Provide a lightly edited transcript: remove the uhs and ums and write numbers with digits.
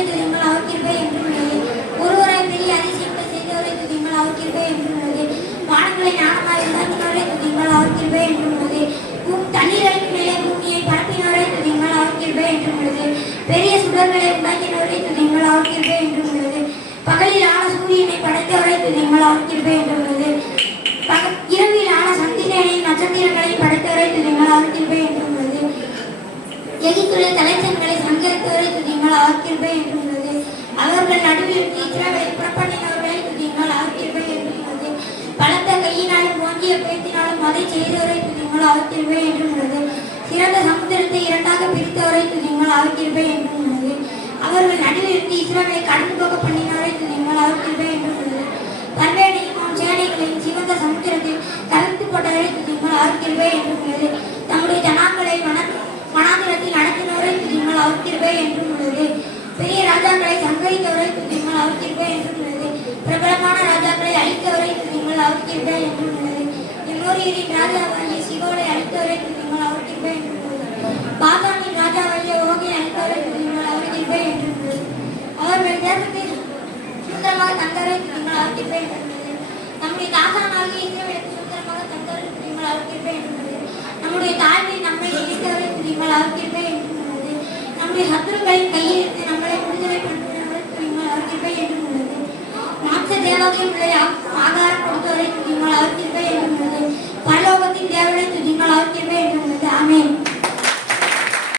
செய்தவரை துதியுங்கள் அவர் கிருபை என்றும் உள்ளது. ஒருவராய் பெரிய அதிசயங்கள் செய்தவரை துதியுங்கள் அவர் கிருபை என்றும் உள்ளது. வானங்களை ஞானமாய் உண்டாக்கினவரை துதியுங்கள் அவர் கிருபை என்றும் உள்ளது. தண்ணீரின் மேலே பூமியை பரப்பினவரை துதியுங்கள் அவர் கிருபை என்றும் உள்ளது. பெரிய சுடர்களை உண்டாக்கினவரை துதியுங்கள் அவர் கிருபை என்றும் உள்ளது. பகலில் ஆன சூரியனை படைத்தவரை துதியுங்கள் அவர் கிருபை என்றும் உள்ளது. இரவில் ஆன சந்திரனையும் நட்சத்திரங்களையும் படைத்தவரை துதியுங்கள் அவர் கிருபை என்றும் உள்ளது. எகிப்துடைய தலைச்சன்களை சங்கரித்தவரை துதியுங்கள் அவர் கிருபை என்றும் உள்ளது. அவர்கள் நடுவில் இஸ்ரவேலை புறப்பண்ணினவர்களை துதியுங்கள் அவர் கிருபை என்றும் உள்ளது. பலத்த கையினாலும் ஓங்கிய பேத்தினாலும் அதை செய்தவரை துதியுங்கள் அவர் கிருபை என்றும் உள்ளது. சிறந்த சமுத்திரத்தை இரண்டாக பிரித்தவரை துதியுங்கள் அவர் கிருபை என்றும் உள்ளது. அவர்கள் நடுவிலிருந்து இஸ்ரவேலை கடந்து போக பண்ணினவரை துதியுங்கள் அவர் கிருபை என்றும் உள்ளது. பல்வேடையும் சேனைகளையும் சிவந்த சமுத்திரத்தில் தவிர்த்து போட்டவரை துதியுங்கள் அவர் கிருபை என்றும் உள்ளது. தம்முடைய ஜனாக்களை வனாந்திரத்தில் நடத்தினவரை துதியுங்கள் அவர் கிருபை என்றும் உள்ளது. பெரிய ராஜாக்களை சங்கரித்தவரை துதியுங்கள் அவர் கிருபை என்றும் உள்ளது. பிரபலமான ராஜாக்களை அழித்தவரை துதியுங்கள் அவர் கிருபை என்றும் உள்ளது. எமோரியரின் ராஜாவாகிய சிகோனை அழித்தவரை துதியுங்கள் அவர் கிருபை என்றும் உள்ளது. பாசானின் ராஜாவாகிய ஓகை அழித்தவரை துதியுங்கள் அவர் கிருபை என்றும் உள்ளது. அவர்கள் தேசத்தை சுதந்திரமாக தந்தவரை துதியுங்கள் அவர் கிருபை என்றும் உள்ளது. நம்முடைய தாசானாகிய இஸ்ரவேலுக்கு சுதந்திரமாக தந்தவரை துதியுங்கள் அவர் கிருபை என்றும் உள்ளது. நம்முடைய தாழ்வை நம்மை இணைத்தவரை துதியுங்கள் அவர் கிருபை என்றும் உள்ளது. நம்முடைய சத்துருக்களின் கையில் இருந்து